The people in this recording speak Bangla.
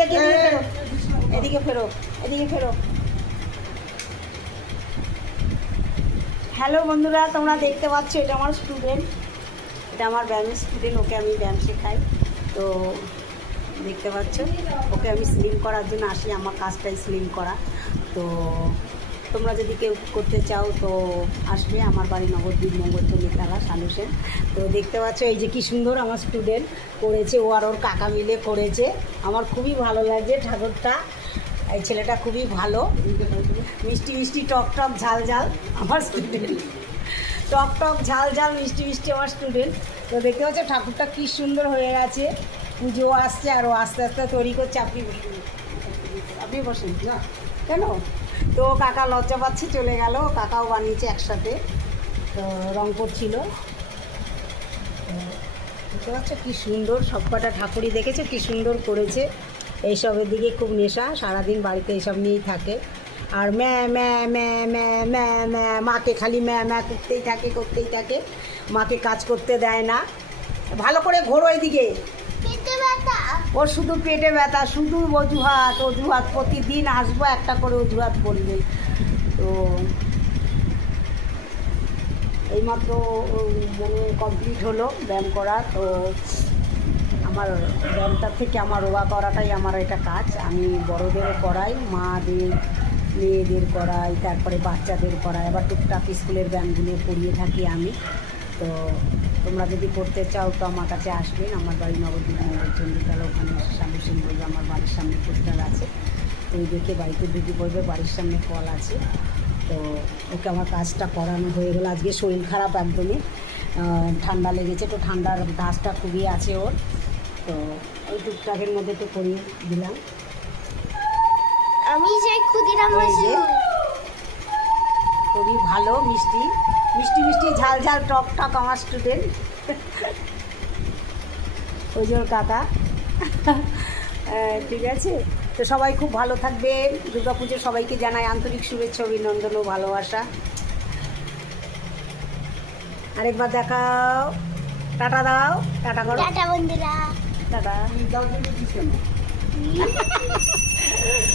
দেখে এদিকে ফেরো, এদিকে ফেরো। হ্যালো বন্ধুরা, তোমরা দেখতে পাচ্ছ এটা আমার স্টুডেন্ট, এটা আমার ব্যায়ামের স্টুডেন্ট, ওকে আমি ব্যায়াম শেখাই। তো দেখতে পাচ্ছ ওকে আমি স্লিম করার জন্য আসি, আমার কাজটাই স্লিম করা। তো তোমরা যদি কেউ করতে চাও তো আসবে, আমার বাড়ি নবদ্বীপ মঙ্গলচন্ডীতলা সালুসেন। তো দেখতে পাচ্ছ এই যে কি সুন্দর আমার স্টুডেন্ট করেছে, ও আর ওর কাকা মিলে করেছে। আমার খুবই ভালো লাগছে ঠাকুরটা, এই ছেলেটা খুবই ভালো, মিষ্টি মিষ্টি টক টক ঝাল ঝাল আমার স্টুডেন্ট, টক টক ঝাল ঝাল মিষ্টি মিষ্টি আমার স্টুডেন্ট। তো দেখতে পাচ্ছ ঠাকুরটা কী সুন্দর হয়ে গেছে, পুজো আসছে আর ও আস্তে আস্তে তৈরি করছে। আপনি বসুন, আপনি বসেন না কেন? তো কাকা লজ্জা পাচ্ছে চলে গেল, কাকাও বানিয়েছে একসাথে, তো রং করছিল। দেখতে পাচ্ছ কী সুন্দর সব কটা ঠাকুরই দেখেছে কী সুন্দর করেছে। এইসবের দিকে খুব নেশা, সারাদিন বাড়িতে এইসব নিয়েই থাকে। আর ম্যা ম্যা ম্যা ম্যা ম্যা ম্যা, মাকে খালি ম্যা ম্যা করতেই থাকে, মাকে কাজ করতে দেয় না। ভালো করে ঘোরো এইদিকে, ওর শুধু পেটে ব্যথা, শুধু অজুহাত অজুহাত, প্রতিদিন আসবো একটা করে অজুহাত বলবে। তো এইমাত্র মানে কমপ্লিট হলো ব্যায়াম করা। তো আমার ব্যায়ামটার থেকে আমার রোগা করাটাই আমার এটা কাজ। আমি বড়োদেরও করাই, মাদের মেয়েদের করাই, তারপরে বাচ্চাদের করাই, আবার টুকটাক স্কুলের ব্যায়ামগুলো করিয়ে থাকি আমি। তো তোমরা যদি করতে চাও তো আমার কাছে আসবেন, আমার বাড়ি নবদ্বীপ মঙ্গলচন্ডীতলা, ওখানে সালুসেন বলবে, আমার বাড়ির সামনে পোস্টার আছে, তো ওই দেখে বাড়িতে ঢুকে পড়বে, বাড়ির সামনে কল আছে। তো ওকে আমার কাজটা করানো হয়ে গেলো। আজকে শরীর খারাপ একদমই, ঠান্ডা লেগেছে, তো ঠান্ডার ধাসটা খুবই আছে ওর। তো ওই টুকটাকের মধ্যে তো করিয়ে দিলাম। আমি সেই ক্ষুদিরাম খুবই ভালো, মিষ্টি মিষ্টি মিষ্টি ঝাল ঝাল টক টক আমার স্টুডেন্ট, ওই জন্য কাকা। ঠিক আছে, তো সবাই খুব ভালো থাকবেন। দুর্গাপুজো সবাইকে জানাই আন্তরিক শুভেচ্ছা, অভিনন্দন ও ভালোবাসা। আরেকবার দেখাও, টাটা দাও, টাটা করো, টাটা বন্ধুরা, টাটা।